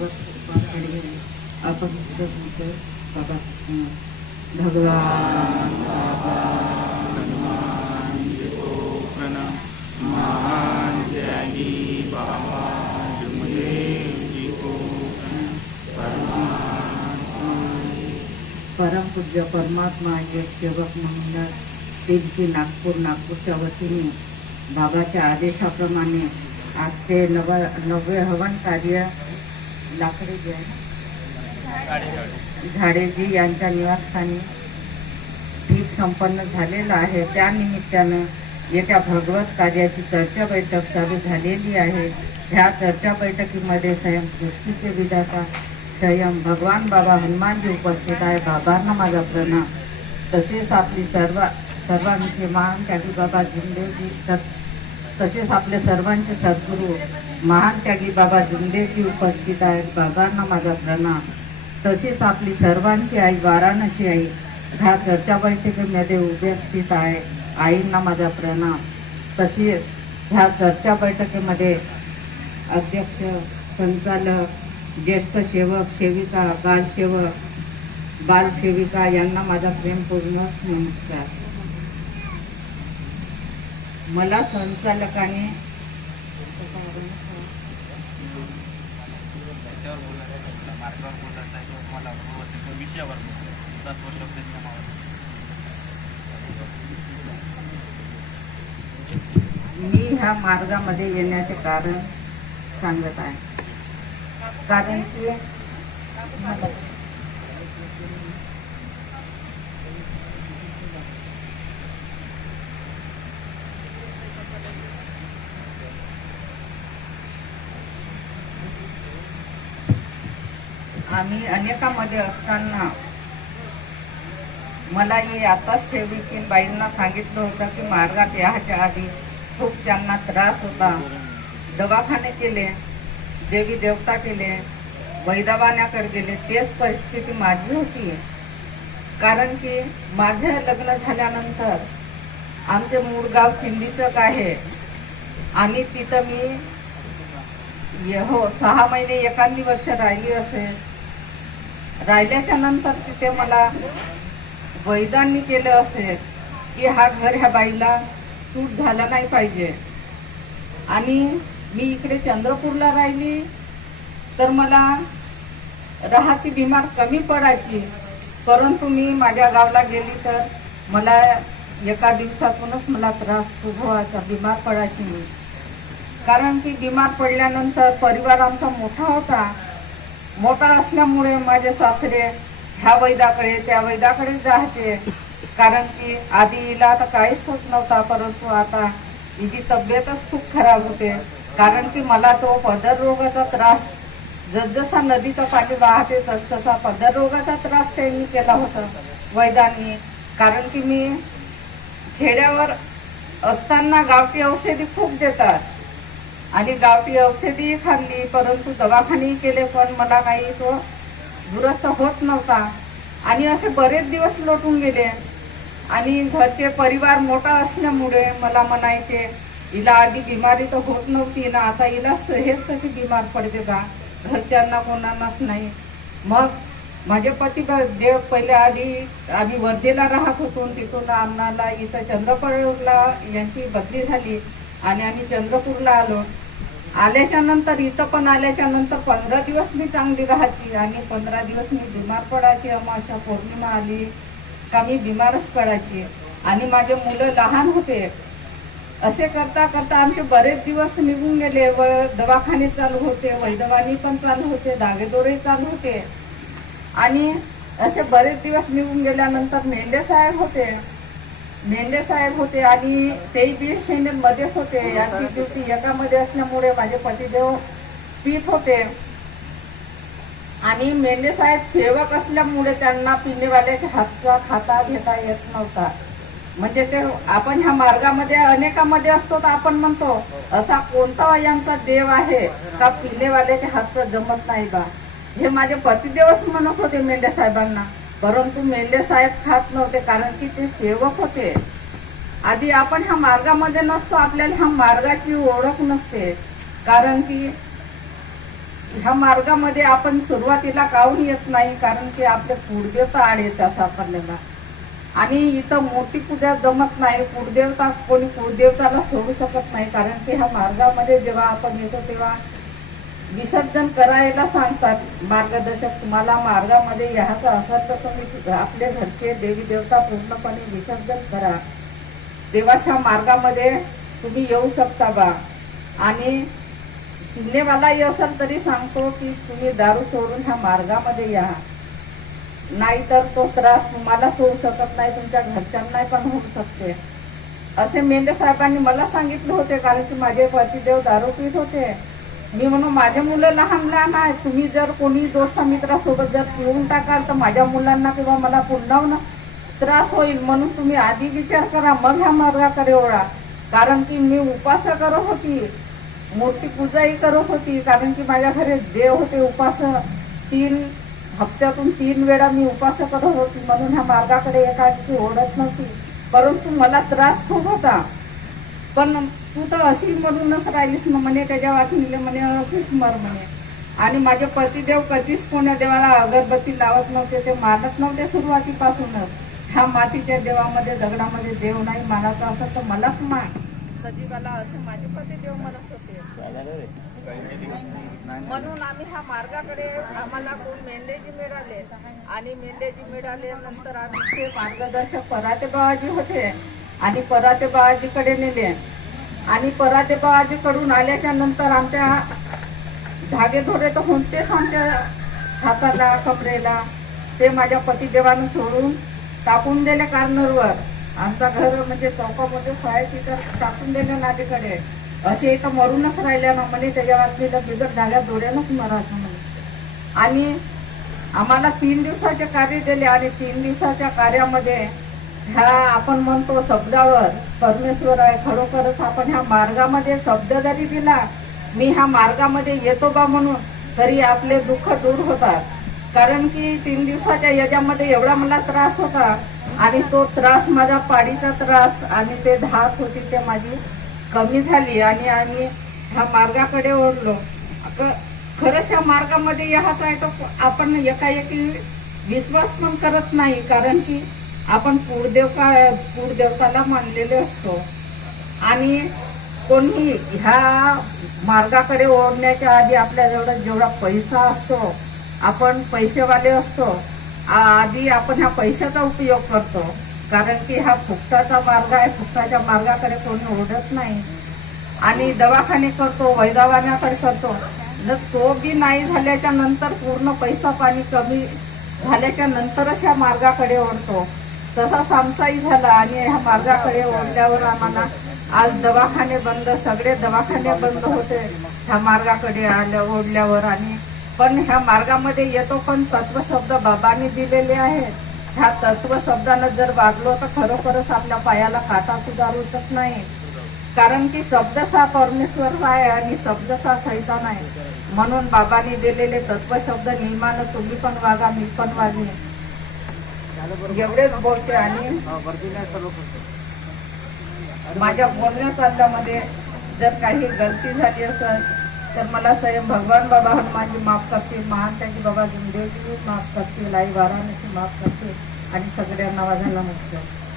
वाकडे अपवित्र बाबा प्रणाम महान बाबा परमपूज्य परमात्मा एक सेवक मंडळ त्यांची नागपूर नागपूरच्या वतीने बाबाच्या आदेशाप्रमाणे आजचे नव नवे हवन कार्य लाकडे जे आहे झाडेजी यांच्या निवासस्थानी ठीक संपन्न झालेलं आहे. त्या निमित्तानं एका भगवत कार्याची चर्चा बैठक चालू झालेली आहे. ह्या चर्चा बैठकीमध्ये स्वयं सृष्टीचे विधाता स्वयं भगवान बाबा हनुमानजी उपस्थित आहे. बाबांना माझा प्रणाम. तसेच आपली सर्व सर्वांचे महान त्यागी बाबा जुंदेजी तसेच आपले सर्वांचे सद्गुरू महान त्यागी बाबा जुंदेजी उपस्थित आहेत. बाबांना माझा प्रणाम. तसेच आपली सर्वांची आई वाराणसी आई ह्या चर्चा बैठकीमध्ये उपस्थित आहे. आईंना माझा प्रणाम. तसेच ह्या चर्चा बैठकीमध्ये अध्यक्ष संचालक ज्येष्ठ सेवक सेविका बालसेवक बालसेविका यांना माझा प्रेमपूर्ण नमस्कार. मला संचालकाने त्याच्यावर बोलायचं आहे तुला मार्गावर बोलायचं आहे किंवा तुम्हाला अनुभव असेल किंवा विषयावर बोलायचं तत्व शब्द नियमावर. मी ह्या मार्गामध्ये येण्याचे कारण सांगत आहे. कारण की आम्ही अनेकामध्ये असताना मला हे आताच सेविकीन बाईंना सांगितलं होतं की मार्गात याच्या आधी खूप त्यांना त्रास होता. दवाखाने केले देवी देवता केले वैदवाण्याकडे गेले. तेच परिस्थिती माझी होती. कारण की माझे लग्न झाल्यानंतर आमचे मूळ गाव चिंदीचक आहे. आणि तिथं मी ये- हो सहा महिने एखादी वर्ष राहिली असेल. राहिल्याच्या नंतर तिथे मला वैदांनी केलं असेल की हा घर ह्या बाईला सूट झाला नाही पाहिजे. आणि मी इकडे चंद्रपूरला राहिली तर मला राहाची बिमार कमी पडायची. परंतु मी माझ्या गावला गेली तर मला एका दिवसातूनच मला त्रास खूप व्हायचा बिमार पडायची मी. कारण की बिमार पडल्यानंतर परिवार आमचा मोठा होता. मोठा असल्यामुळे माझे सासरे ह्या वैदाकडे त्या वैदाकडे जायचे. कारण की आधी हिला आता काहीच होत नव्हता परंतु आता हिची तब्येतच खूप खराब होते. कारण की मला तो पदर रोगाचा त्रास जसजसा नदीचं पाणी वाहते तसतसा पदर रोगाचा त्रास त्यांनी केला होता वैदांनी कारण की मी खेड्यावर असताना गावठी औषधी खूप देतात. आणि गावठी औषधी खाल्ली परंतु दवाखानेही केले पण मला काही तो दुरस्त होत नव्हता. आणि असे बरेच दिवस लोटून गेले. आणि घरचे परिवार मोठा असल्यामुळे मला म्हणायचे हिला आधी बिमारी तर होत नव्हती ना आता हिला हेच कशी बिमार पडते का? घरच्यांना कोणालाच नाही. मग माझे पती जे पहिले आधी आम्ही वर्धेला राहत होतो तिथून आम्हाला इथं चंद्रपूरला यांची बदली झाली. आणि आम्ही चंद्रपूरला आलो. आल्याच्यानंतर इथं पण आल्याच्यानंतर पंधरा दिवस मी चांगली राहायची आणि पंधरा दिवस मी बिमार पडायची. अमाशा पौर्णिमा आली का मी बिमारच पडायची. आणि माझे मुलं लहान होते. असे करता करता आमचे बरेच दिवस निघून गेले. व दवाखाने चालू होते वैदवानी पण चालू होते धागेदोरे चालू होते. आणि असे बरेच दिवस निघून गेल्यानंतर मेंढे साहेब होते. मेंढे साहेब होते आणि तेही बी मध्येच होते. यांची ड्युटी एकामध्ये असल्यामुळे माझे पतिदेव पीत होते. आणि मेंढे साहेब सेवक असल्यामुळे त्यांना पिंडेवाल्याच्या हातचा खाता घेता येत नव्हता. म्हणजे ते आपण ह्या मार्गामध्ये अनेकामध्ये असतो तर आपण म्हणतो असा कोणता यांचा देव आहे का पिंडेवाल्याच्या हातचं जमत नाही बा? हे माझे पतिदेवच म्हणत होते मेंढे साहेबांना. परंतु मेंढे साहेब खात नव्हते कारण की ते सेवक होते. आधी आपण ह्या मार्गामध्ये नसतो आपल्याला ह्या मार्गाची ओळख नसते. कारण की ह्या मार्गामध्ये आपण सुरुवातीला काहून येत नाही? कारण की आपले कुळदेवता आड येत असं आपल्याला. आणि इथं मोठी पूजा जमत नाही. कुळदेवता कोणी कुळदेवताला सोडू शकत नाही. कारण की ह्या मार्गामध्ये जेव्हा आपण येतो तेव्हा विसर्जन करायला सांगतात मार्गदर्शक. तुम्हाला मार्गामध्ये यायचं असेल तर तुम्ही आपले घरचे देवी देवता पूर्णपणे विसर्जन करा. देवाच्या मार्गामध्ये तुम्ही येऊ शकता बा. आणि किल्लेवालाही असेल तरी सांगतो की तुम्ही दारू सोडून ह्या मार्गामध्ये या. नाहीतर तो त्रास तुम्हाला होऊ शकत नाही तुमच्या घरच्यांना पण होऊ शकते. असे मेंढे साहेबांनी मला सांगितले होते कारण की माझे पतिदेव दारू पीत होते. मी म्हणून माझे मुलं लहान लहान आहे तुम्ही जर कोणी दोस्त मित्रासोबत जर पिऊन टाकाल तर माझ्या मुलांना किंवा मला पुन्हा त्रास होईल. म्हणून तुम्ही आधी विचार करा मग ह्या मार्गाकडे ओळा कारण की मी उपास करत होती. मोठी पूजाही करत होती. कारण की माझ्या घरी देव होते उपास. तीन हप्त्यातून तीन वेळा मी उपास करत होती. म्हणून ह्या मार्गाकडे एकाची ओढत नव्हती. परंतु मला त्रास खूप होता. पण तू तर अशी म्हणूनच राहिलीस ना म्हणे त्याच्या वाटणीले म्हणे असेच मर म्हणे. आणि माझे पतिदेव कधीच कोण्या देवाला अगरबत्ती लावत नव्हते ते मानत नव्हते सुरुवातीपासूनच. ह्या मातीच्या देवामध्ये दगडामध्ये देव नाही मानायचा असं तर मलाच मान. सजीवाला असे माझे पतिदेव म्हणत होते. म्हणून आम्ही ह्या मार्गाकडे आम्हाला कोण मेंढेजी मिळाले. आणि मेंढेजी मिळाले नंतर आम्ही ते मार्गदर्शक पराते बाबाजी होते. आणि पराते बाबाजीकडे नेले. आणि पराते बाबाजीकडून आल्याच्यानंतर आमच्या धागे धोरे तर होतेच आमच्या हाताला कपडेला ते माझ्या पतिदेवानं सोडून टाकून दिले कार्नरवर. आमचा घर म्हणजे चौकामध्ये फळायची तिथं टाकून दिले नालीकडे. असे एका मरूनच राहिल्या ना म्हणे त्याच्या बातमीला बिगर झाल्या दोड्यानंच मरायचं म्हणे आणि आम्हाला तीन दिवसाचे कार्य दिले आणि तीन दिवसाच्या कार्यामध्ये ह्या आपण म्हणतो शब्दावर. परमेश्वर आहे खरोखरच आपण ह्या मार्गामध्ये शब्द जरी दिला मी ह्या मार्गामध्ये येतो बा म्हणून तरी आपले दुःख दूर होतात. कारण की तीन दिवसाच्या याच्यामध्ये एवढा मला त्रास होता आणि तो त्रास माझा पाडीचा त्रास आणि ते धात होती ते माझी कमी झाली आणि आम्ही ह्या मार्गाकडे ओढलो. खरंच ह्या मार्गामध्ये यायचं आहे तर आपण एकाएकी विश्वास पण करत नाही कारण की आपण कुळदेव का कुळदेवताला मानलेले असतो. आणि कोणी ह्या मार्गाकडे ओढण्याच्या आधी आपल्याजवळ जेवढा पैसा असतो आपण पैसेवाले असतो आ- आधी आपण ह्या पैशाचा उपयोग करतो. कारण की हा फुकटाचा मार्ग आहे फुकटाच्या मार्गाकडे कोणी ओढत नाही. आणि दवाखाने करतो वैदवानाकडे करतो. जर तो बी नाही झाल्याच्यानंतर पूर्ण पैसा पाणी कमी झाल्याच्या नंतरच ह्या मार्गाकडे ओढतो. तसाच आमचाही झाला आणि ह्या मार्गाकडे ओढल्यावर आम्हाला आज दवाखाने बंद सगळे दवाखाने बंद होते ह्या मार्गाकडे आल्या ओढल्यावर. आणि पण ह्या मार्गामध्ये येतो पण तत्वशब्द बाबांनी दिलेले आहेत. ह्या तत्वशब्दानं जर वागलो तर खरोखरच आपल्या पायाला काटा सुद्धा रुचत नाही. कारण की शब्दसा परमेश्वर आहे आणि शब्दसा सैतान आहे. म्हणून बाबांनी दिलेले तत्वशब्द नियमानं तुम्ही पण वागा मी पण वागे एवढेच बोलते आणि माझ्या बोलण्या चालल्यामध्ये जर काही गलती झाली असेल तर मला स्वयं भगवान बाबा हनुमानजी माफ करतील महान त्यांची बाबा गुरुदेवजी माफ करतील आई वाराणसी माफ करतील आणि सगळ्यांना माझा नमस्कार.